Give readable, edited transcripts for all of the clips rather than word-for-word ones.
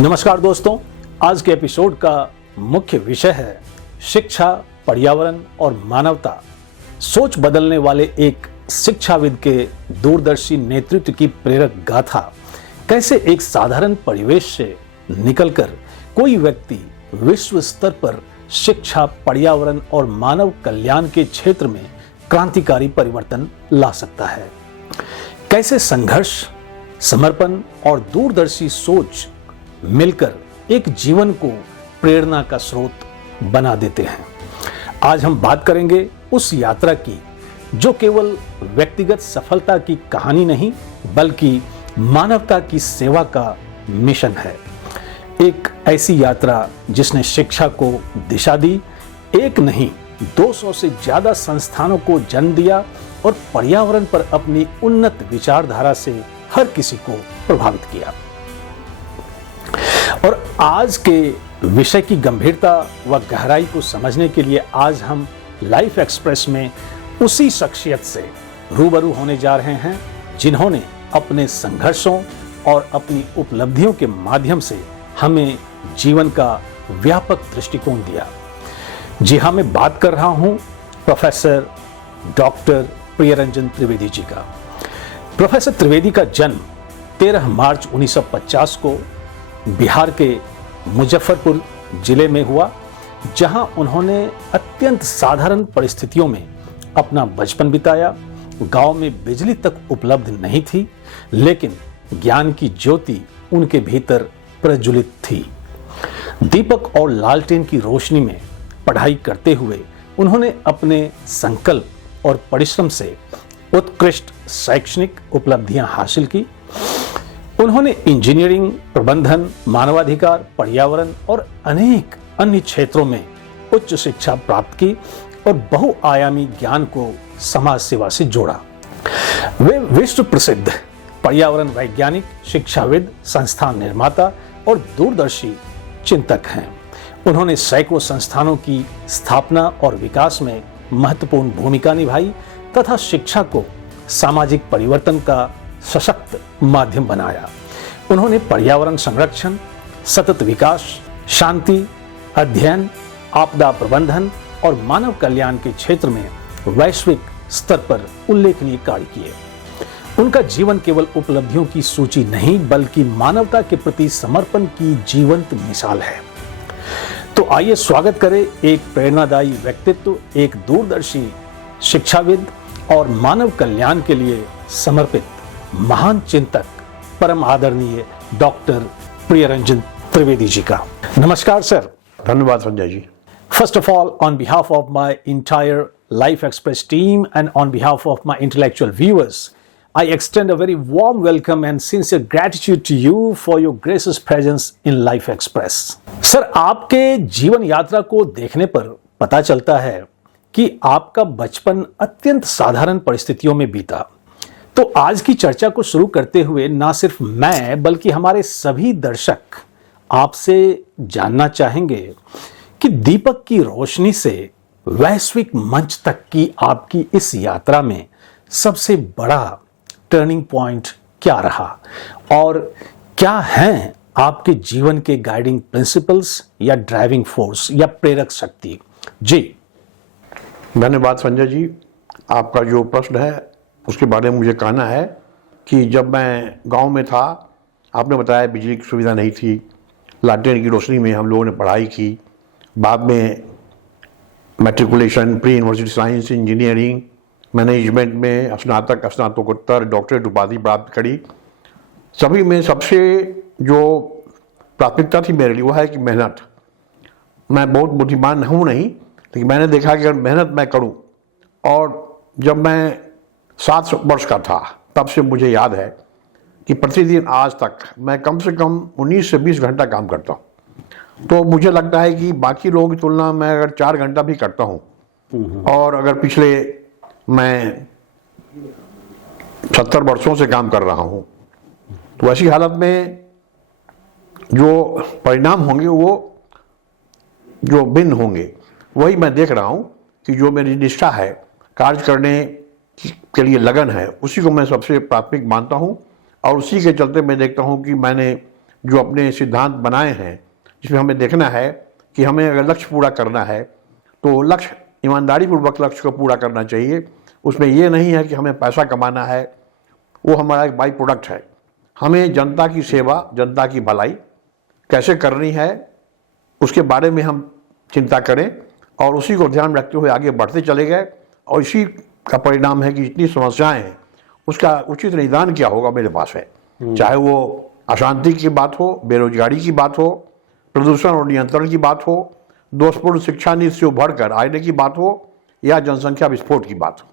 नमस्कार दोस्तों, आज के एपिसोड का मुख्य विषय है शिक्षा, पर्यावरण और मानवता। सोच बदलने वाले एक शिक्षाविद के दूरदर्शी नेतृत्व की प्रेरक गाथा। कैसे एक साधारण परिवेश से निकलकर कोई व्यक्ति विश्व स्तर पर शिक्षा, पर्यावरण और मानव कल्याण के क्षेत्र में क्रांतिकारी परिवर्तन ला सकता है। कैसे संघर्ष, समर्पण और दूरदर्शी सोच मिलकर एक जीवन को प्रेरणा का स्रोत बना देते हैं। आज हम बात करेंगे उस यात्रा की जो केवल व्यक्तिगत सफलता की कहानी नहीं बल्कि मानवता की सेवा का मिशन है। एक ऐसी यात्रा जिसने शिक्षा को दिशा दी, एक नहीं 200 से ज्यादा संस्थानों को जन्म दिया और पर्यावरण पर अपनी उन्नत विचारधारा से हर किसी को प्रभावित किया। और आज के विषय की गंभीरता व गहराई को समझने के लिए आज हम लाइफ एक्सप्रेस में उसी शख्सियत से रूबरू होने जा रहे हैं जिन्होंने अपने संघर्षों और अपनी उपलब्धियों के माध्यम से हमें जीवन का व्यापक दृष्टिकोण दिया। जी हाँ, मैं बात कर रहा हूं प्रोफेसर डॉक्टर प्रियरंजन त्रिवेदी जी का। प्रोफेसर त्रिवेदी का जन्म 13 मार्च 1950 को बिहार के मुजफ्फरपुर जिले में हुआ, जहां उन्होंने अत्यंत साधारण परिस्थितियों में अपना बचपन बिताया। गांव में बिजली तक उपलब्ध नहीं थी, लेकिन ज्ञान की ज्योति उनके भीतर प्रज्वलित थी। दीपक और लालटेन की रोशनी में पढ़ाई करते हुए उन्होंने अपने संकल्प और परिश्रम से उत्कृष्ट शैक्षणिक उपलब्धियां हासिल की। उन्होंने इंजीनियरिंग, प्रबंधन, मानवाधिकार, पर्यावरण और अनेक अन्य क्षेत्रों में उच्च शिक्षा प्राप्त की और बहुआयामी ज्ञान को समाज सेवा से जोड़ा। वे विश्व प्रसिद्ध पर्यावरण वैज्ञानिक, शिक्षाविद, संस्थान निर्माता और दूरदर्शी चिंतक हैं। उन्होंने सैकड़ों संस्थानों की स्थापना और विकास में महत्वपूर्ण भूमिका निभाई तथा शिक्षा को सामाजिक परिवर्तन का सशक्त माध्यम बनाया। उन्होंने पर्यावरण संरक्षण, सतत विकास, शांति, अध्ययन, आपदा प्रबंधन और मानव कल्याण के क्षेत्र में वैश्विक स्तर पर उल्लेखनीय कार्य किए। उनका जीवन केवल उपलब्धियों की सूची नहीं बल्कि मानवता के प्रति समर्पण की जीवंत मिसाल है। तो आइए स्वागत करें एक प्रेरणादायी व्यक्तित्व, एक दूरदर्शी शिक्षाविद और मानव कल्याण के लिए समर्पित महान चिंतक, परम आदरणीय डॉक्टर प्रियरंजन त्रिवेदी जी का। नमस्कार सर। धन्यवाद Sanjay ji. First of all, on behalf of my entire Life Express team and on behalf of my intellectual viewers, I extend a very warm welcome and sincere gratitude to you for your gracious presence in Life Express. Sir, आपके जीवन यात्रा को देखने पर पता चलता है कि आपका बचपन अत्यंत साधारण परिस्थितियों में बीता। तो आज की चर्चा को शुरू करते हुए ना सिर्फ मैं बल्कि हमारे सभी दर्शक आपसे जानना चाहेंगे कि दीपक की रोशनी से वैश्विक मंच तक की आपकी इस यात्रा में सबसे बड़ा टर्निंग पॉइंट क्या रहा और क्या हैं आपके जीवन के गाइडिंग प्रिंसिपल्स या ड्राइविंग फोर्स या प्रेरक शक्ति। जी धन्यवाद संजय जी। आपका जो प्रश्न है उसके बारे में मुझे कहना है कि जब मैं गांव में था, आपने बताया बिजली की सुविधा नहीं थी, लालटेन की रोशनी में हम लोगों ने पढ़ाई की। बाद में matriculation, pre university science, engineering, management में स्नातक, स्नातकोत्तर, डॉक्टरेट उपाधि प्राप्त करी। सभी में सबसे जो प्राथमिकता थी मेरे लिए वो है कि मेहनत। मैं बहुत बुद्धिमान हूँ नहीं, लेकिन मैंने देखा कि अगर मेहनत मैं करूँ, और जब मैं 7 वर्ष का था तब से मुझे याद है कि प्रतिदिन आज तक मैं कम से कम 19 से 20 घंटा काम करता हूँ। तो मुझे लगता है कि बाकी लोगों की तुलना में अगर 4 घंटा भी करता हूँ और अगर पिछले मैं 70 वर्षों से काम कर रहा हूँ, तो ऐसी हालत में जो परिणाम होंगे वो जो भिन्न होंगे, वही मैं देख रहा हूँ कि जो मेरी निष्ठा है, कार्य करने के लिए लगन है, उसी को मैं सबसे प्राथमिक मानता हूँ। और उसी के चलते मैं देखता हूँ कि मैंने जो अपने सिद्धांत बनाए हैं, जिसमें हमें देखना है कि हमें अगर लक्ष्य पूरा करना है तो लक्ष्य ईमानदारी पूर्वक लक्ष्य को पूरा करना चाहिए। उसमें ये नहीं है कि हमें पैसा कमाना है, वो हमारा एक बाई प्रोडक्ट है। हमें जनता की सेवा, जनता की भलाई कैसे करनी है उसके बारे में हम चिंता करें और उसी को ध्यान रखते हुए आगे बढ़ते चले गए। और इसी का परिणाम है कि जितनी समस्याएं हैं उसका उचित निदान क्या होगा मेरे पास है। चाहे वो अशांति की बात हो, बेरोजगारी की बात हो, प्रदूषण और नियंत्रण की बात हो, दोषपूर्ण शिक्षा नीति से उभरकर आने की बात हो, या जनसंख्या विस्फोट की बात हो।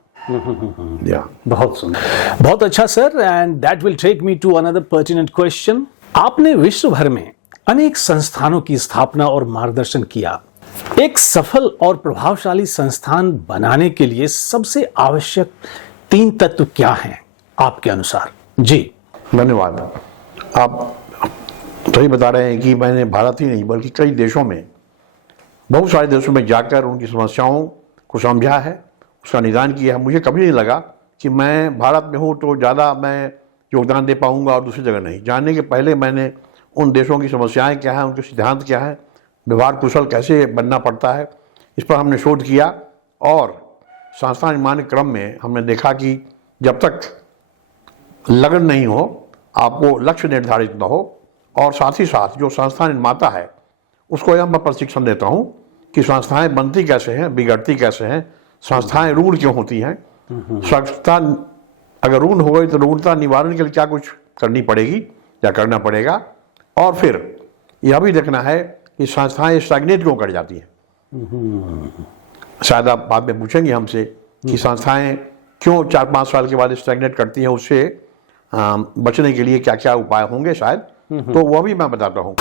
या बहुत सुंदर, बहुत अच्छा sir. And that will take me to another pertinent question. आपने विश्व भर में अनेक संस्थानों की स्थापना और मार्गदर्शन किया। एक सफल और प्रभावशाली संस्थान बनाने के लिए सबसे आवश्यक 3 तत्व क्या हैं आपके अनुसार? जी धन्यवाद। आप सही बता रहे हैं कि मैंने भारत ही नहीं बल्कि कई देशों में, बहुत सारे देशों में जाकर उनकी समस्याओं को समझा है, उसका निदान किया है। मुझे कभी नहीं लगा कि मैं भारत में हूँ तो ज़्यादा मैं योगदान दे पाऊँगा और दूसरी जगह नहीं। जानने के पहले मैंने उन देशों की समस्याएं क्या हैं, उनके सिद्धांत क्या हैं, व्यवहार कुशल कैसे बनना पड़ता है, इस पर हमने शोध किया। और संस्था निर्माण क्रम में हमने देखा कि जब तक लगन नहीं हो, आपको लक्ष्य निर्धारित न हो, और साथ ही साथ जो संस्था निर्माता है उसको यह मैं प्रशिक्षण देता हूँ कि संस्थाएं बनती कैसे हैं, बिगड़ती कैसे हैं, संस्थाएं ऋण क्यों होती हैं, संस्था अगर ऋण हो गई तो ऋणता निवारण के लिए क्या कुछ करनी पड़ेगी या करना पड़ेगा। और फिर यह भी देखना है कि संस्थाएं स्टैग्नेट क्यों कर जाती हैं। शायद आप बाद में पूछेंगे हमसे कि संस्थाएं क्यों 4-5 साल के बाद स्टैग्नेट करती हैं, उससे बचने के लिए क्या क्या उपाय होंगे शायद, तो वह भी मैं बताता हूँ।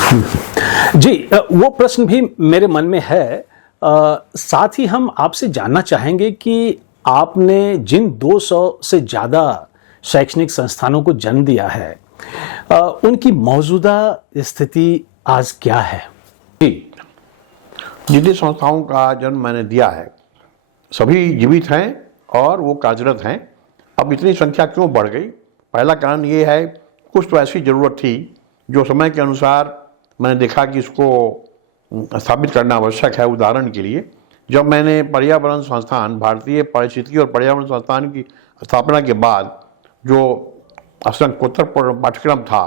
जी, वो प्रश्न भी मेरे मन में है। साथ ही हम आपसे जानना चाहेंगे कि आपने जिन 200 से ज़्यादा शैक्षणिक संस्थानों को जन्म दिया है, उनकी मौजूदा स्थिति आज क्या है? जी, जितनी संस्थाओं का जन्म मैंने दिया है सभी जीवित हैं और वो कार्यरत हैं। अब इतनी संख्या क्यों बढ़ गई? पहला कारण ये है, कुछ तो ऐसी ज़रूरत थी जो समय के अनुसार मैंने देखा कि इसको स्थापित करना आवश्यक है। उदाहरण के लिए, जब मैंने पर्यावरण संस्थान, भारतीय पारिस्थितिकी और पर्यावरण संस्थान की स्थापना के बाद जो स्नातकोत्तर पाठ्यक्रम था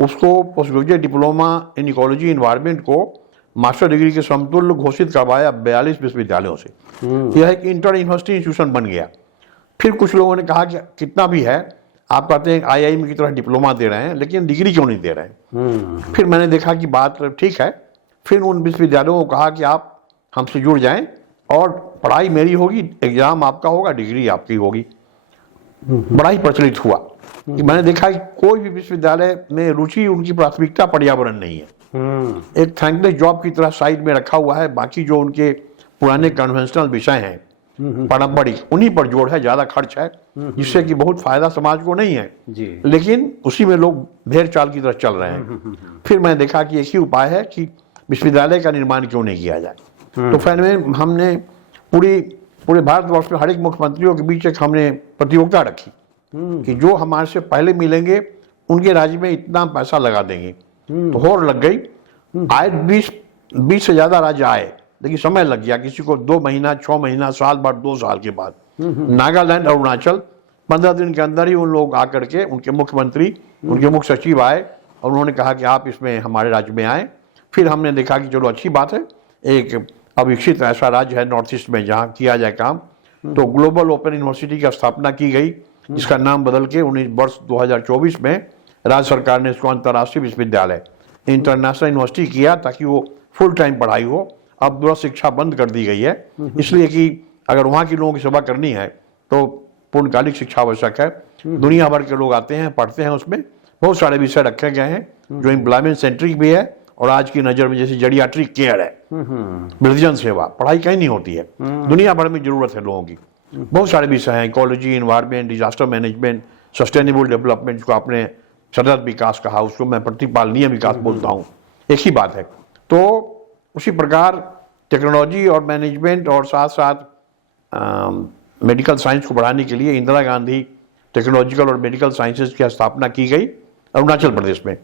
उसको post graduate diploma in ecology environment को मास्टर डिग्री के समतुल्य घोषित करवाया 42 विश्वविद्यालयों से। यह एक इंटर यूनिवर्सिटी इंस्टीट्यूशन बन गया। फिर कुछ लोगों ने कहा कि कितना भी है, आप कहते हैं IIM की तरह डिप्लोमा दे रहे हैं लेकिन डिग्री क्यों नहीं दे रहे हैं। फिर मैंने देखा कि बात ठीक है। फिर उन विश्वविद्यालयों को कहा कि आप हमसे जुड़ जाएं और पढ़ाई मेरी होगी, एग्जाम आपका होगा, डिग्री आपकी होगी। बड़ा ही प्रचलित हुआ कि मैंने देखा कि कोई भी विश्वविद्यालय में रुचि, उनकी प्राथमिकता पर्यावरण नहीं है। एक थैंकलेस जॉब की तरह साइड में रखा हुआ है। बाकी जो उनके पुराने कन्वेंशनल विषय हैं, पारंपरिक, उन्हीं पर जोर है, ज्यादा खर्च है, जिससे कि बहुत फायदा समाज को नहीं है जी। लेकिन उसी में लोग भेड़ चाल की तरह चल रहे हैं। फिर मैंने देखा कि एक ही उपाय है कि विश्वविद्यालय का निर्माण क्यों नहीं किया जाए। तो फिर में हमने पूरे भारतवर्ष में हर एक मुख्यमंत्रियों के बीच एक हमने प्रतियोगिता रखी कि जो हमारे से पहले मिलेंगे उनके राज्य में इतना पैसा लगा देंगे। तो होड़ लग गई। आए 20 से ज्यादा राज्य आए, लेकिन समय लग गया। किसी को 2 महीना, 6 महीना, साल भर, 2 साल के बाद। नागालैंड, अरुणाचल 15 दिन के अंदर ही उन लोग आकर के, उनके मुख्यमंत्री, उनके मुख्य सचिव आए और उन्होंने कहा कि आप इसमें हमारे राज्य में आए। फिर हमने देखा कि चलो अच्छी बात है, एक अविकसित ऐसा राज्य है नॉर्थ ईस्ट में जहाँ किया जाए काम। तो ग्लोबल ओपन यूनिवर्सिटी की स्थापना की गई, जिसका नाम बदल के 2024 में राज्य सरकार ने इसको अंतर्राष्ट्रीय विश्वविद्यालय, इंटरनेशनल यूनिवर्सिटी किया ताकि वो फुल टाइम पढ़ाई हो। अब दूरस्थ शिक्षा बंद कर दी गई है, इसलिए कि अगर वहाँ के लोगों की सेवा करनी है तो पूर्णकालिक शिक्षा आवश्यक है। दुनिया भर के लोग आते हैं, पढ़ते हैं। उसमें बहुत सारे विषय रखे गए हैं जो एम्प्लॉयमेंट सेंट्रिक भी है और आज की नज़र में जैसे जरियाट्रिक केयर है, वृद्धजन सेवा। पढ़ाई कहीं नहीं होती है, दुनिया भर में जरूरत है लोगों की। बहुत सारे विषय हैं, ecology, environment, disaster management, sustainable development, को आपने सतत विकास कहा, उसको मैं प्रतिपालनीय विकास बोलता हूँ, एक ही बात है। तो उसी प्रकार टेक्नोलॉजी और मैनेजमेंट और साथ साथ मेडिकल साइंस को बढ़ाने के लिए इंदिरा गांधी टेक्नोलॉजिकल और मेडिकल साइंसेज की स्थापना की गई अरुणाचल प्रदेश में।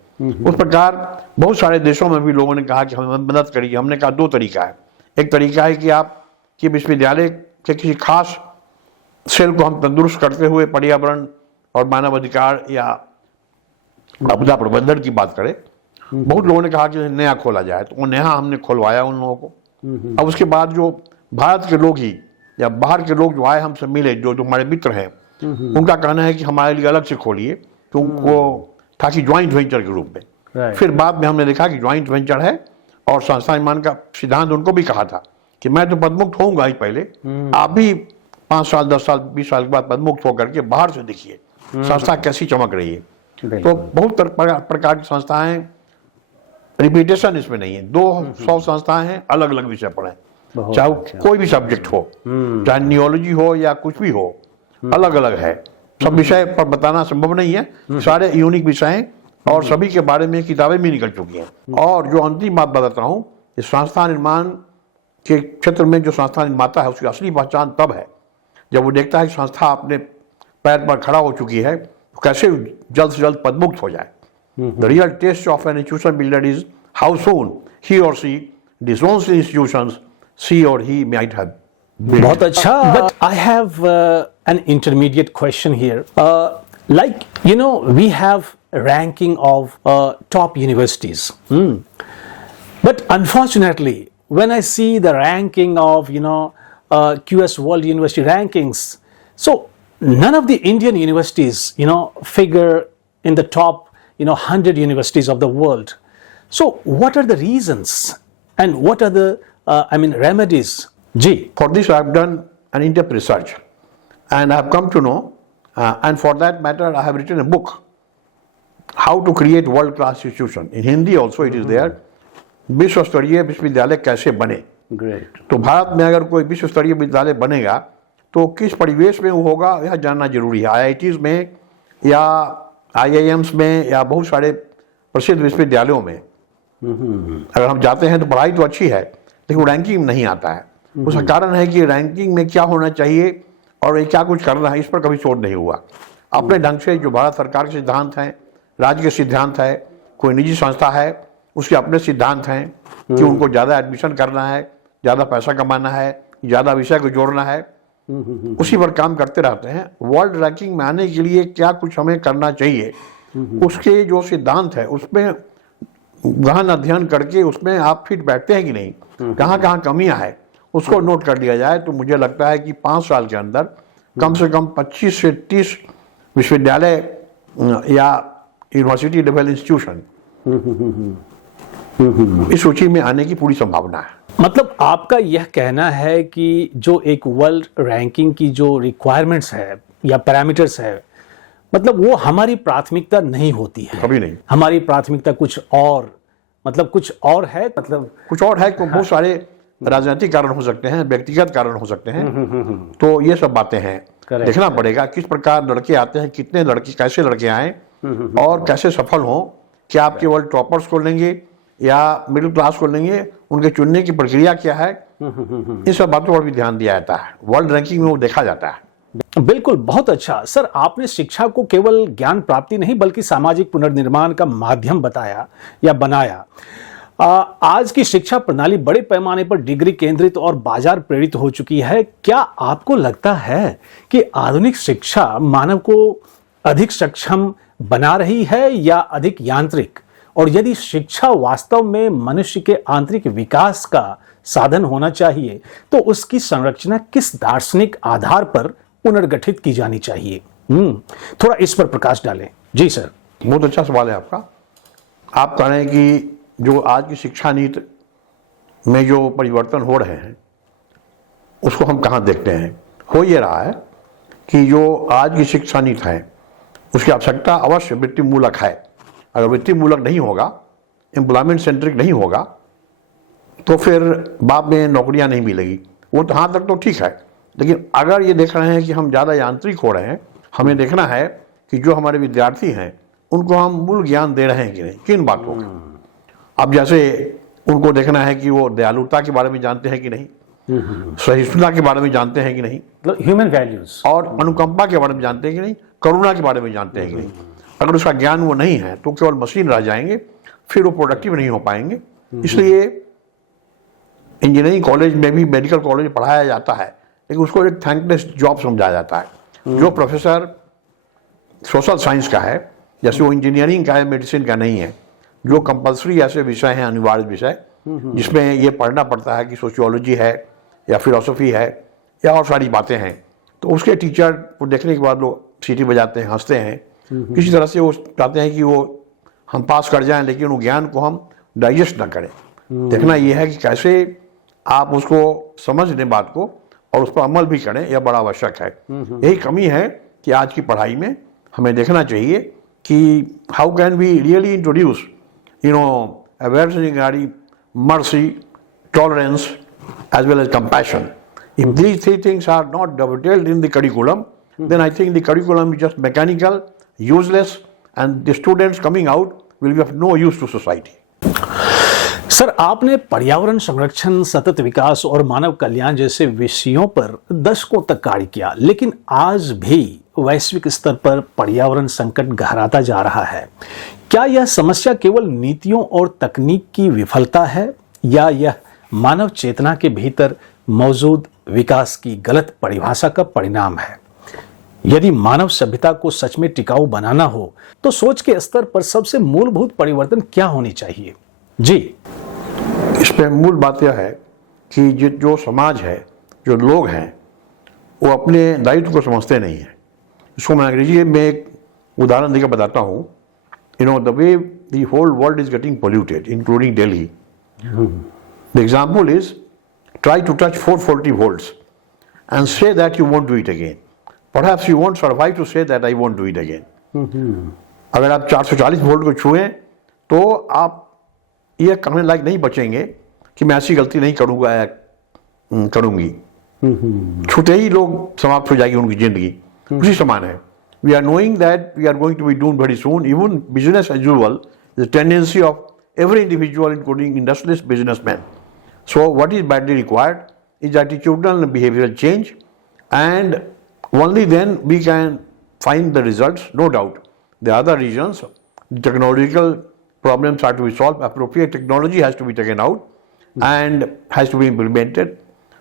उस प्रकार बहुत सारे देशों में भी लोगों ने कहा कि हमें मदद करिए। हमने कहा दो तरीका है। एक तरीका है कि आपके विश्वविद्यालय के किसी खास सेल को हम तंदुरुस्त करते हुए पर्यावरण और मानव अधिकार या आपदा प्रबंधन की बात करें। बहुत लोगों ने कहा कि नया खोला जाए, तो वो नया हमने खोलवाया उन लोगों को। अब उसके बाद जो भारत के लोग ही या बाहर के लोग जो आए हमसे मिले, जो जो हमारे मित्र हैं, उनका कहना है कि हमारे लिए अलग से खोलिए, तो वो ताकि ज्वाइंट वेंचर के रूप में। फिर बाद में हमने देखा कि ज्वाइंट वेंचर है और संस्था निर्माण का सिद्धांत उनको भी कहा था कि मैं तो पदमुक्त होऊंगा ही पहले, आप भी 5 साल 10 साल 20 साल के बाद पदमुक्त होकर के बाहर से देखिए संस्था कैसी चमक रही है। तो बहुत प्रकार की संस्थाएं, रिपीटेशन इसमें नहीं है, 200 संस्थाएं हैं, अलग अलग विषय पर हैं, चाहे कोई भी सब्जेक्ट हो, चाहे नियोलॉजी हो या कुछ भी हो, अलग अलग है। सब विषय पर बताना संभव नहीं है, सारे यूनिक विषय हैं और सभी के बारे में किताबें भी निकल चुकी हैं। और जो अंतिम बात बताता हूँ, इस संस्था निर्माण के क्षेत्र में जो संस्था निर्माता है उसकी असली पहचान तब है जब वो देखता है कि संस्था अपने पैर पर खड़ा हो चुकी है, तो कैसे जल्द से जल्द पदमुक्त हो जाए। The real test of an institution builder is how soon he or she disowns the institutions she or he might have built. बहुत अच्छा। But I have an intermediate question here. Like, you know, we have a ranking of top universities. But unfortunately, when I see the ranking of, you know, QS World University Rankings, so none of the Indian universities, you know, figure in the top, you know, 100 universities of the world. So what are the reasons and what are the, remedies? Ji. For this, I have done an in-depth research, and I have come to know, and for that matter, I have written a book, How to Create World-Class Institution. In Hindi also it is there. विश्व स्तरीय विश्वविद्यालय कैसे बने। Great. तो भारत में अगर कोई विश्व स्तरीय विद्यालय बनेगा तो किस परिवेश में वो होगा, यह जानना जरूरी है। IITs में या IIMs में या बहुत सारे प्रसिद्ध विश्वविद्यालयों में अगर हम जाते हैं तो पढ़ाई तो अच्छी है, लेकिन रैंकिंग में नहीं आता है। उसका कारण है कि रैंकिंग में क्या होना चाहिए और ये क्या कुछ करना है, इस पर कभी शोध नहीं हुआ। अपने ढंग से जो भारत सरकार के सिद्धांत हैं, राज्य के सिद्धांत है, कोई निजी संस्था है, उसके अपने सिद्धांत हैं कि उनको ज़्यादा एडमिशन करना है, ज़्यादा पैसा कमाना है, ज़्यादा विषय को जोड़ना है, उसी पर काम करते रहते हैं। वर्ल्ड रैंकिंग में आने के लिए क्या कुछ हमें करना चाहिए, उसके जो सिद्धांत है उसमें गहन अध्ययन करके उसमें आप फिट बैठते हैं कि नहीं, कहाँ कहाँ कमियां हैं, उसको नोट कर लिया जाए तो मुझे लगता है कि 5 साल के अंदर कम से कम 25 से 30 विश्वविद्यालय या यूनिवर्सिटी लेवल इंस्टीट्यूशन इस सूची में आने की पूरी संभावना है। मतलब आपका यह कहना है कि जो एक वर्ल्ड रैंकिंग की जो रिक्वायरमेंट्स है या पैरामीटर्स है, मतलब वो हमारी प्राथमिकता नहीं होती है, कभी नहीं। हमारी प्राथमिकता कुछ और, मतलब कुछ और है, मतलब कुछ और है। बहुत सारे राजनीतिक कारण हो सकते हैं, व्यक्तिगत कारण हो सकते हैं, तो ये सब बातें हैं। देखना पड़ेगा किस प्रकार लड़के आते हैं, कितने लड़के, कैसे लड़के आए और कैसे सफल हों। क्या आप केवल टॉपर्स को लेंगे या मिडिल क्लास को लेंगे, उनके चुनने की प्रक्रिया क्या है, इन सब बातों पर भी ध्यान दिया जाता है। वर्ल्ड रैंकिंग में वो देखा जाता है। बिल्कुल, बहुत अच्छा। सर, आपने शिक्षा को केवल ज्ञान प्राप्ति नहीं बल्कि सामाजिक पुनर्निर्माण का माध्यम बताया या बनाया। आज की शिक्षा प्रणाली बड़े पैमाने पर डिग्री केंद्रित और बाजार प्रेरित हो चुकी है। क्या आपको लगता है कि आधुनिक शिक्षा मानव को अधिक सक्षम बना रही है या अधिक यांत्रिक? और यदि शिक्षा वास्तव में मनुष्य के आंतरिक विकास का साधन होना चाहिए तो उसकी संरचना किस दार्शनिक आधार पर पुनर्गठित की जानी चाहिए? थोड़ा इस पर प्रकाश डालें। जी सर। बहुत अच्छा सवाल है आपका। आप कह रहे हैं कि जो आज की शिक्षा नीति में जो परिवर्तन हो रहे हैं उसको हम कहाँ देखते हैं। हो ये रहा है कि जो आज की शिक्षा नीति है उसकी आवश्यकता अवश्य वृत्ति मूलक है। अगर वृत्ति मूलक नहीं होगा, एम्प्लॉयमेंट सेंट्रिक नहीं होगा, तो फिर बाद में नौकरियां नहीं मिलेगी। वो तो हाँ तक तो ठीक है, लेकिन अगर ये देख रहे हैं कि हम ज़्यादा यांत्रिक हो रहे हैं, हमें देखना है कि जो हमारे विद्यार्थी हैं उनको हम मूल ज्ञान दे रहे हैं कि नहीं, किन बातों का। अब जैसे उनको देखना है कि वो दयालुता के बारे में जानते हैं कि नहीं, सहिष्णुता के बारे में जानते हैं कि नहीं, ह्यूमन वैल्यूज, और अनुकंपा के बारे में जानते हैं कि नहीं, करुणा के बारे में जानते हैं कि नहीं। अगर उसका ज्ञान वो नहीं है तो केवल मशीन रह जाएंगे, फिर वो प्रोडक्टिव नहीं हो पाएंगे। इसलिए इंजीनियरिंग कॉलेज में भी, मेडिकल कॉलेज में पढ़ाया जाता है, लेकिन उसको एक थैंकलेस जॉब समझा जाता है। जो प्रोफेसर सोशल साइंस का है, जैसे वो इंजीनियरिंग का है, मेडिसिन का नहीं है, जो कंपलसरी ऐसे विषय हैं, अनिवार्य विषय, जिसमें ये पढ़ना पड़ता है कि सोशियोलॉजी है या फिलोसफी है या और सारी बातें हैं, तो उसके टीचर को देखने के बाद लोग सीटी बजाते हैं, हंसते हैं। किसी तरह से वो चाहते हैं कि वो हम पास कर जाएं, लेकिन वो ज्ञान को हम डाइजेस्ट ना करें। देखना ये है कि कैसे आप उसको समझ लें बात को और उस पर अमल भी करें, यह बड़ा आवश्यक है। यही कमी है कि आज की पढ़ाई में हमें देखना चाहिए कि how can we really introduce awareness regarding mercy, tolerance, as well as compassion. If these three things are not dovetailed in the curriculum, then I think the curriculum is just mechanical, useless, and the students coming out will be of no use to society. Sir, आपने पर्यावरण संरक्षण, सतत विकास और मानव कल्याण जैसे विषयों पर दशकों तक कार्य किया, लेकिन आज भी वैश्विक स्तर पर पर्यावरण संकट गहराता जा रहा है। क्या यह समस्या केवल नीतियों और तकनीक की विफलता है या यह मानव चेतना के भीतर मौजूद विकास की गलत परिभाषा का परिणाम है? यदि मानव सभ्यता को सच में टिकाऊ बनाना हो तो सोच के स्तर पर सबसे मूलभूत परिवर्तन क्या होनी चाहिए? जी, इस पे मूल बात यह है कि जो समाज है, जो लोग हैं, वो अपने दायित्व को समझते नहीं है। इसको मैं अंग्रेजी में एक उदाहरण देकर बताता हूँ। The way the whole world is getting polluted, including Delhi. The example is, try to touch 440 volts and say that you won't do it again. Perhaps you won't survive to say that I won't do it again. अगर आप 440 volt को छुएं तो आप ये कहने लायक नहीं बचेंगे कि मैं ऐसी गलती नहीं करूंगा या करूंगी। छूते ही लोग समाप्त हो जाएगी उनकी जिंदगी। उसी समान है। We are knowing that we are going to be doomed very soon. Even business as usual, the tendency of every individual, including industrialist businessmen. So what is badly required is attitudinal and behavioral change, and only then we can find the results. No doubt, the other regions, the technological problems are to be solved. Appropriate technology has to be taken out and has to be implemented.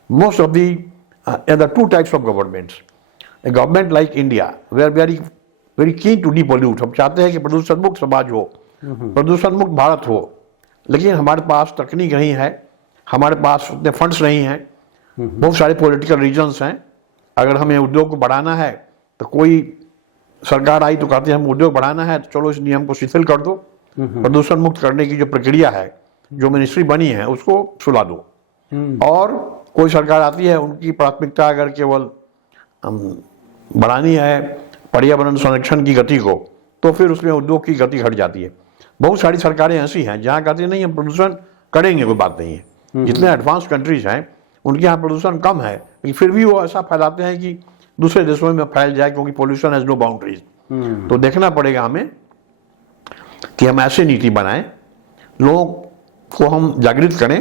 Most of the there are two types of governments. A government like India, we are very keen to depollute. हम चाहते हैं कि प्रदूषण मुक्त समाज हो, प्रदूषण मुक्त भारत हो, लेकिन हमारे पास तकनीक नहीं है, हमारे पास उतने फंड्स नहीं हैं, बहुत सारे पॉलिटिकल रीजंस हैं। अगर हमें उद्योग को बढ़ाना है तो कोई सरकार आई तो कहती है हम उद्योग बढ़ाना है तो चलो इस नियम को शिथिल कर दो, प्रदूषण मुक्त करने की जो प्रक्रिया है, जो मिनिस्ट्री बनी है, उसको सुला दो। और कोई सरकार आती है, उनकी प्राथमिकता अगर केवल बढ़ानी है पर्यावरण संरक्षण की गति को, तो फिर उसमें उद्योग की गति घट जाती है। बहुत सारी सरकारें ऐसी हैं जहाँ कहती नहीं हम प्रदूषण करेंगे, कोई बात नहीं है। जितने एडवांस कंट्रीज हैं उनके यहाँ प्रदूषण कम है, लेकिन फिर भी वो ऐसा फैलाते हैं कि दूसरे देशों में फैल जाए, क्योंकि पोल्यूशन हैज नो बाउंड्रीज। तो देखना पड़ेगा हमें कि हम ऐसी नीति बनाएं, लोगों को हम जागृत करें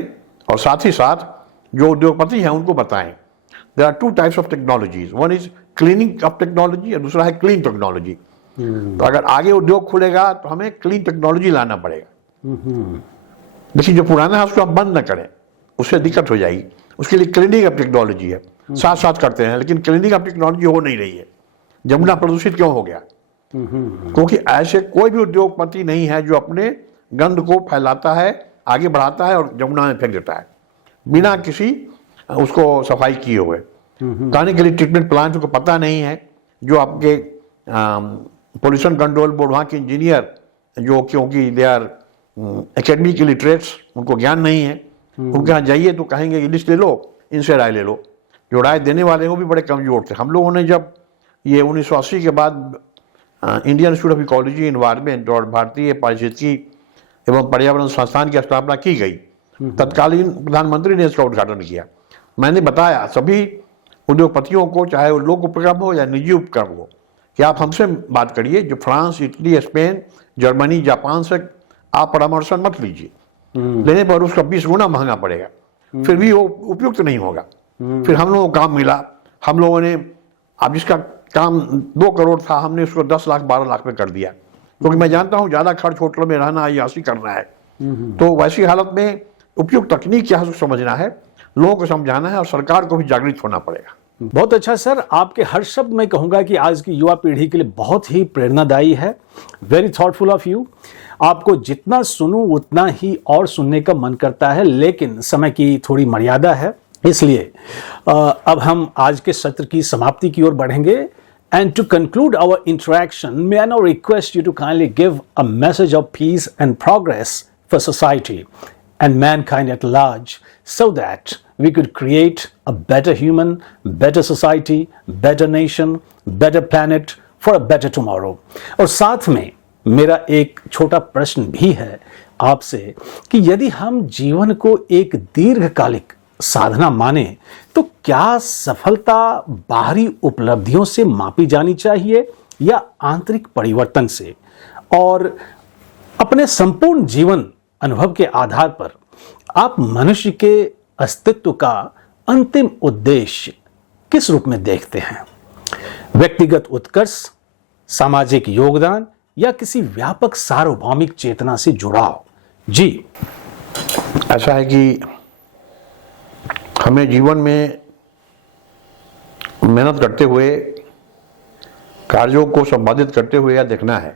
और साथ ही साथ जो उद्योगपति हैं उनको बताएं। There are two types of technologies. One is cleaning of technology और दूसरा है clean technology. तो अगर आगे उद्योग खुलेगा तो हमें clean technology लाना पड़ेगा। लेकिन जो पुराना है उसको हम बंद न करें, उससे दिक्कत हो जाएगी। उसके लिए क्लीनिंग ऑफ टेक्नोलॉजी है, साथ साथ करते हैं, लेकिन क्लीनिंग ऑफ टेक्नोलॉजी हो नहीं रही है। जमुना प्रदूषित क्यों हो गया? क्योंकि ऐसे कोई भी उद्योगपति नहीं है जो अपने गंध को फैलाता है, आगे बढ़ाता है और जमुना में फेंक देता है बिना किसी उसको सफाई किए हुए। कहने के लिए ट्रीटमेंट प्लांट को पता नहीं है, जो आपके पोल्यूशन कंट्रोल बोर्ड वहाँ के इंजीनियर जो, क्योंकि दे आर एकेडमिक लिटरेट्स, उनको ज्ञान नहीं है, उनके यहाँ जाइए तो कहेंगे कि लिस्ट ले लो, इनसे राय ले लो। जो राय देने वाले वो भी बड़े कमजोर थे। हम लोगों ने जब ये 1980 के बाद Indian institute of ecology environment और भारतीय पारिस्थितिकी एवं पर्यावरण संस्थान की स्थापना की गई, तत्कालीन प्रधानमंत्री ने इसका उद्घाटन किया। मैंने बताया सभी उद्योगपतियों को, चाहे वो लोक उपक्रम हो या निजी उपक्रम हो, कि आप हमसे बात करिए। जो France, Italy, Spain, Germany, Japan से आप परामर्श मत लीजिए, लेने पर उसका 20 गुना महंगा पड़ेगा, फिर भी वो उपयुक्त नहीं होगा। फिर हम लोगों को काम मिला, हम लोगों ने, अब जिसका काम 2 करोड़ था हमने उसको 10 लाख 12 लाख में कर दिया। क्योंकि मैं जानता हूं ज्यादा खर्च होटल में रहना अय्याशी करना है। तो वैसी हालत में उपयुक्त तकनीक क्या है उसको समझना है, लोगों को समझाना है और सरकार को भी जागृत होना पड़ेगा। बहुत अच्छा सर, आपके हर शब्द मैं कहूंगा कि आज की युवा पीढ़ी के लिए बहुत ही प्रेरणादायी है। Very thoughtful of you. आपको जितना सुनूं उतना ही और सुनने का मन करता है, लेकिन समय की थोड़ी मर्यादा है, इसलिए अब हम आज के सत्र की समाप्ति की ओर बढ़ेंगे। And to conclude our interaction, may I now request you to kindly give a message of peace and progress for society and mankind at large, so that we could create a better human, better society, better nation, better planet for a better tomorrow. और साथ में मेरा एक छोटा प्रश्न भी है आपसे कि यदि हम जीवन को एक दीर्घकालिक साधना माने तो क्या सफलता बाहरी उपलब्धियों से मापी जानी चाहिए या आंतरिक परिवर्तन से? और अपने संपूर्ण जीवन अनुभव के आधार पर आप मनुष्य के अस्तित्व का अंतिम उद्देश्य किस रूप में देखते हैं? व्यक्तिगत उत्कर्ष, सामाजिक योगदान या किसी व्यापक सार्वभौमिक चेतना से जुड़ाव? जी, ऐसा है कि हमें जीवन में मेहनत करते हुए, कार्यों को संपादित करते हुए यह देखना है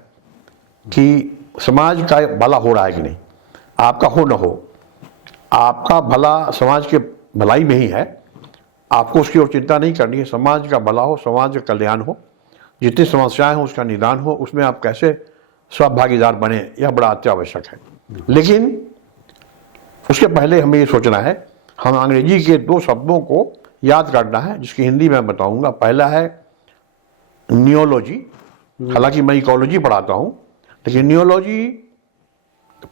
कि समाज का भला हो रहा है कि नहीं। आपका हो न हो, आपका भला समाज के भलाई में ही है, आपको उसकी ओर चिंता नहीं करनी है। समाज का भला हो, समाज का कल्याण हो, जितनी समस्याएं हो उसका निदान हो, उसमें आप कैसे सहभागीदार बने, यह बड़ा अत्यावश्यक है। लेकिन उसके पहले हमें ये सोचना है, हम अंग्रेजी के 2 शब्दों को याद करना है, जिसकी हिंदी में बताऊंगा। पहला है नियोलॉजी। हालांकि मैं इकोलॉजी पढ़ाता हूं, लेकिन नियोलॉजी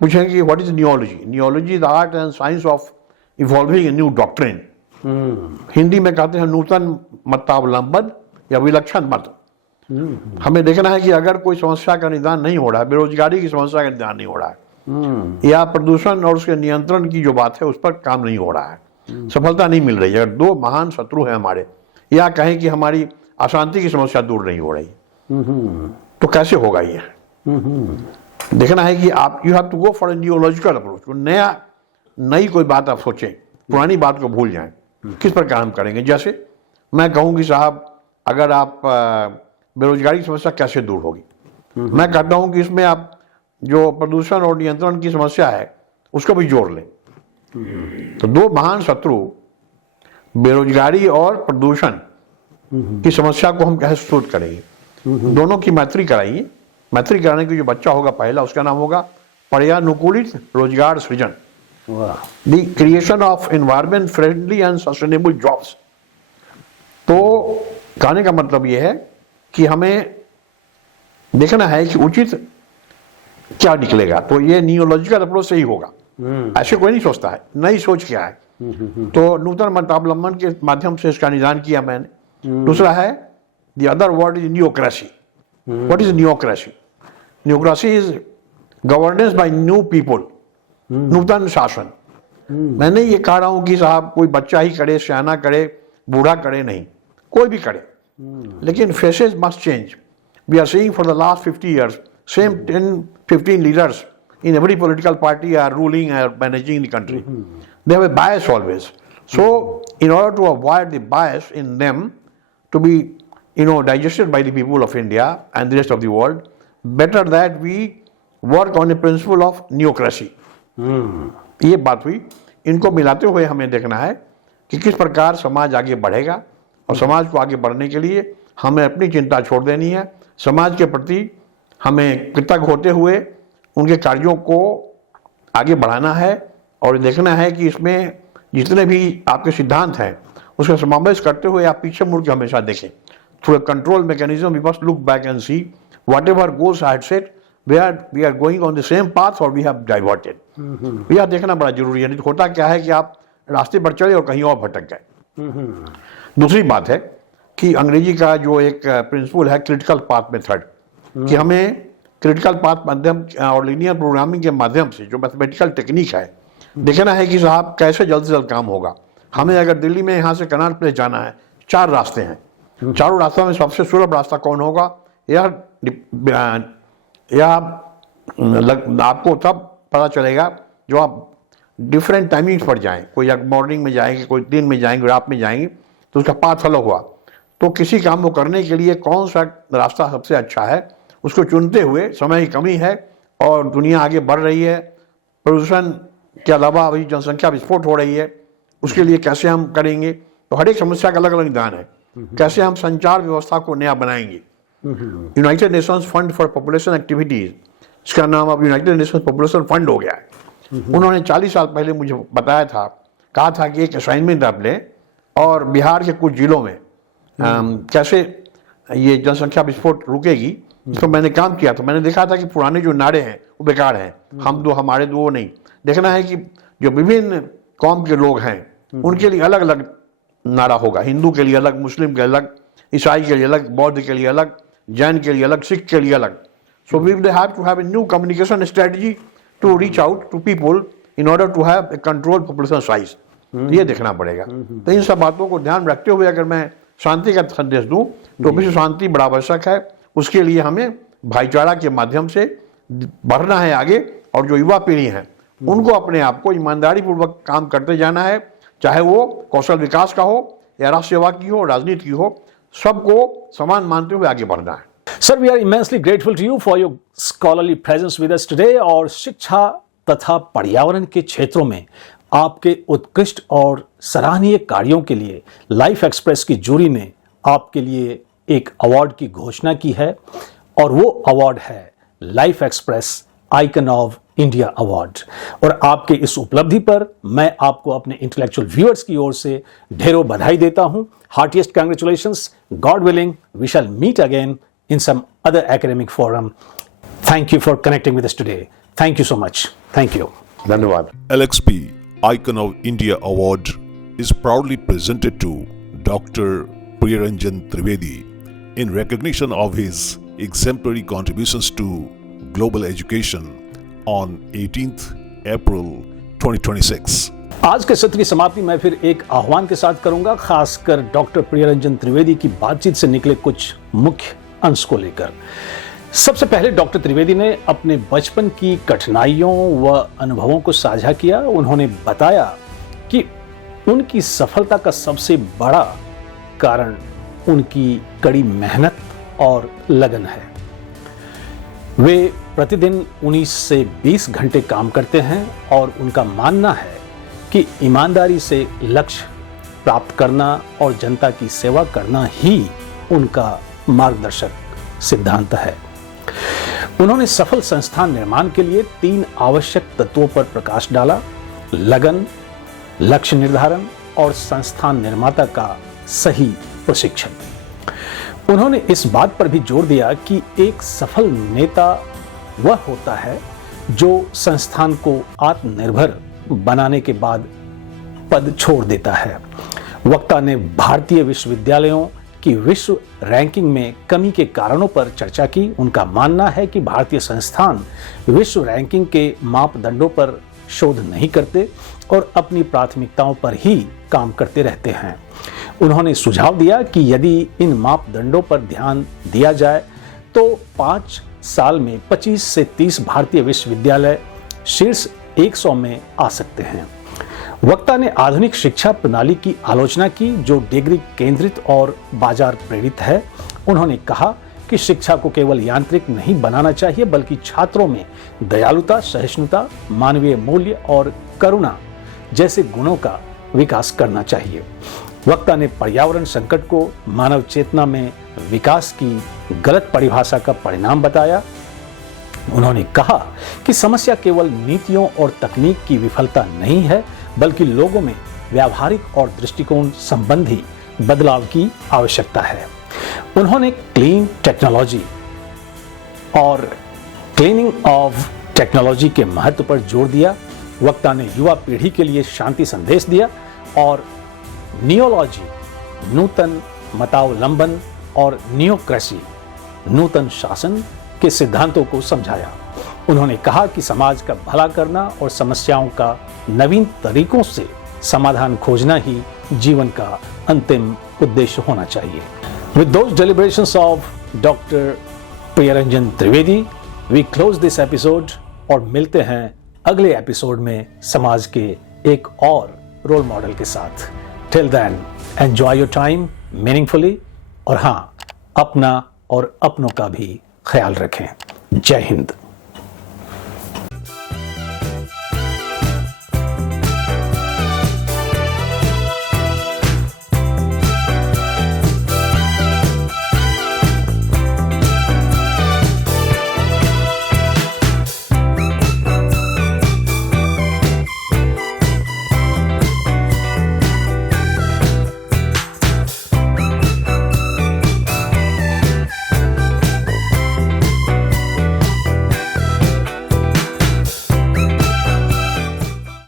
पूछेंगे कि what is neology? Neology the art and science of evolving a new doctrine. Hindi में कहते हैं नूतन मतावलंबन या विलक्षण मत। हमें देखना है कि अगर कोई समस्या का निदान नहीं हो रहा है, बेरोजगारी की समस्या का निदान नहीं हो रहा है, या प्रदूषण और उसके नियंत्रण की जो बात है उस पर काम नहीं हो रहा है, सफलता नहीं मिल रही है, अगर 2 महान शत्रु हैं हमारे, या कहें कि हमारी अशांति की समस्या दूर नहीं हो रही, तो कैसे होगा ये? देखना है कि आप you have to go for a neurological approach. नई कोई बात आप सोचें, पुरानी बात को भूल जाएं। किस प्रकार हम करेंगे? जैसे मैं कहूँ कि साहब अगर आप बेरोजगारी की समस्या कैसे दूर होगी, मैं कहता हूँ कि इसमें आप जो प्रदूषण और नियंत्रण की समस्या है उसको भी जोड़ लें। तो 2 महान शत्रु बेरोजगारी और प्रदूषण की समस्या को हम कैसे शोध करेंगे? दोनों की मैत्री कराइए। मैत्री कराने की जो बच्चा होगा पहला, उसका नाम होगा पर्यानुकूलित रोजगार सृजन, the creation of environment friendly and sustainable jobs. तो कहने का मतलब यह है कि हमें देखना है कि उचित क्या निकलेगा। तो ये नियोलॉजिकल अप्रोच से ही होगा, ऐसे कोई नहीं सोचता है। नई सोच क्या है? तो नूतन मतावलंबन के माध्यम से इसका निदान किया मैंने। दूसरा है the other word is newcracy. What is newcracy? Newcracy is governance by new people, नूतन शासन। मैंने ये कह रहा हूं कि साहब कोई बच्चा ही करे, सियाना करे, बूढ़ा करे नहीं, कोई भी करे, लेकिन faces must change. We are seeing for the last 50 years same 10-15 leaders in every political party are ruling or managing the country. They have a bias always. So in order to avoid the bias in them to be digested by the people of India and the rest of the world, better that we work on a principle of neocracy. ये बात हुई। इनको मिलाते हुए हमें देखना है कि किस प्रकार समाज आगे बढ़ेगा, और समाज को आगे बढ़ने के लिए हमें अपनी चिंता छोड़ देनी है। समाज के प्रति हमें कृतज्ञ होते हुए उनके कार्यों को आगे बढ़ाना है, और देखना है कि इसमें जितने भी आपके सिद्धांत हैं उसका समावेश करते हुए आप पीछे मुड़ के हमेशा देखें। Through a control mechanism we must look back and see whatever goals I had set, we are going on the same path और वी हैव डाइवर्टेड। यह देखना बड़ा जरूरी है। नहीं तो होता क्या है कि आप रास्ते पर चले और कहीं और भटक गए। दूसरी बात है कि अंग्रेजी का जो एक प्रिंसिपल है क्रिटिकल पाथ मेथड, कि हमें क्रिटिकल पाथ माध्यम और लीनियर प्रोग्रामिंग के माध्यम से जो मैथमेटिकल टेक्निक है, देखना है कि साहब कैसे जल्द से जल्द काम होगा। हमें अगर दिल्ली में यहाँ से कनाट प्लेस जाना है, 4 रास्ते हैं, चारों रास्तों में सबसे सुलभ रास्ता कौन होगा, यह या आपको तब पता चलेगा जो आप डिफरेंट टाइमिंग्स पर जाएं, कोई मॉर्निंग में जाएंगे, कोई दिन में जाएंगे, रात में जाएंगे, तो उसका पाथ फॉलो हुआ। तो किसी काम को करने के लिए कौन सा रास्ता सबसे अच्छा है, उसको चुनते हुए, समय की कमी है और दुनिया आगे बढ़ रही है, प्रदूषण के अलावा अभी जनसंख्या विस्फोट हो रही है, उसके लिए कैसे हम करेंगे। तो हर एक समस्या का अलग अलग निदान है। कैसे हम संचार व्यवस्था को नया बनाएंगे। United Nations fund for population activities, इसका नाम अब यूनाइटेड नेशंस पॉपुलेशन फंड हो गया है। उन्होंने 40 साल पहले मुझे बताया था, कहा था कि एक असाइनमेंट आप लें और बिहार के कुछ जिलों में कैसे ये जनसंख्या विस्फोट रुकेगी, इस पर मैंने काम किया। तो मैंने देखा था कि पुराने जो नारे हैं वो बेकार हैं, हम दो हमारे दो, वो नहीं। देखना है कि जो विभिन्न कौम के लोग हैं उनके लिए अलग अलग नारा होगा। हिंदू के लिए अलग, मुस्लिम के अलग, ईसाई के लिए अलग, बौद्ध के लिए अलग, जैन के लिए अलग, सिख के लिए अलग। So we will have to have a new communication strategy to reach out to people in order to have a control population size. ये देखना पड़ेगा। तो इन सब बातों को ध्यान रखते हुए अगर मैं शांति का संदेश दूं तो विश्व शांति बड़ा आवश्यक है। उसके लिए हमें भाईचारा के माध्यम से बढ़ना है आगे, और जो युवा पीढ़ी है उनको अपने आप को ईमानदारी पूर्वक काम करते जाना है, चाहे वो कौशल विकास का हो या राष्ट्र सेवा की हो, राजनीति की हो, सबको समान मानते हुए आगे बढ़ना है। Sir, we are immensely grateful to you for your scholarly presence with us today। और शिक्षा तथा पर्यावरण के क्षेत्रों में आपके उत्कृष्ट और सराहनीय कार्यों के लिए लाइफ एक्सप्रेस की जूरी ने आपके लिए एक अवार्ड की घोषणा की है, और वो अवार्ड है life express icon of India award. और आपके इस उपलब्धि पर मैं आपको अपने इंटेलेक्चुअल व्यूअर्स की ओर से ढेरों बधाई देता हूं। Heartiest congratulations. God willing we shall meet again in some other academic forum. Thank you for connecting with us today. Thank you so much. Thank you. धन्यवाद। LXP Icon of India Award is proudly presented to Dr. Priyaranjan Trivedi in recognition of his exemplary contributions to global education on 18th April 2026. आज के सत्र की समाप्ति मैं फिर एक आह्वान के साथ करूंगा, खासकर डॉक्टर प्रियरंजन त्रिवेदी की बातचीत से निकले कुछ मुख्य अंश को लेकर। सबसे पहले डॉक्टर त्रिवेदी ने अपने बचपन की कठिनाइयों व अनुभवों को साझा किया। उन्होंने बताया कि उनकी सफलता का सबसे बड़ा कारण उनकी कड़ी मेहनत और लगन है। वे प्रतिदिन 19 से 20 घंटे काम करते हैं और उनका मानना है कि ईमानदारी से लक्ष्य प्राप्त करना और जनता की सेवा करना ही उनका मार्गदर्शक सिद्धांत है। उन्होंने सफल संस्थान निर्माण के लिए 3 आवश्यक तत्वों पर प्रकाश डाला: लगन, लक्ष्य निर्धारण और संस्थान निर्माता का सही प्रशिक्षण। उन्होंने इस बात पर भी जोर दिया कि एक सफल नेता वह होता है जो संस्थान को आत्मनिर्भर बनाने के बाद पद छोड़ देता है। वक्ता ने भारतीय विश्वविद्यालयों की विश्व रैंकिंग में कमी के कारणों पर चर्चा की। उनका मानना है कि भारतीय संस्थान विश्व रैंकिंग के मापदंडों पर शोध नहीं करते और अपनी प्राथमिकताओं पर ही काम करते रहते हैं। उन्होंने सुझाव दिया कि यदि इन मापदंडों पर ध्यान दिया जाए तो 5 साल में 25 से 30 भारतीय विश्वविद्यालय शीर्ष 100 में आ सकते हैं। वक्ता ने आधुनिक शिक्षा प्रणाली की आलोचना की जो डिग्री केंद्रित और बाजार प्रेरित है। उन्होंने कहा कि शिक्षा को केवल यांत्रिक नहीं बनाना चाहिए बल्कि छात्रों में दयालुता, सहिष्णुता, मानवीय मूल्य और करुणा जैसे गुणों का विकास करना चाहिए। वक्ता ने पर्यावरण संकट को मानव चेतना में विकास की गलत परिभाषा का परिणाम बताया। उन्होंने कहा कि समस्या केवल नीतियों और तकनीक की विफलता नहीं है बल्कि लोगों में व्यावहारिक और दृष्टिकोण संबंधी बदलाव की आवश्यकता है। उन्होंने क्लीन टेक्नोलॉजी और क्लीनिंग ऑफ टेक्नोलॉजी के महत्व पर जोर दिया। वक्ता ने युवा पीढ़ी के लिए शांति संदेश दिया और नियोलॉजी, नूतन मतावलंबन और नियोक्रेसी, नूतन शासन के सिद्धांतों को समझाया। उन्होंने कहा कि समाज का भला करना और समस्याओं का नवीन तरीकों से समाधान खोजना ही जीवन का अंतिम उद्देश्य होना चाहिए। With those deliberations of Dr. Priyaranjan Trivedi, we close this episode और मिलते हैं अगले एपिसोड में समाज के एक और रोल मॉडल के साथ। Till then enjoy your time meaningfully, और हाँ, अपना और अपनों का भी ख्याल रखें। जय हिंद।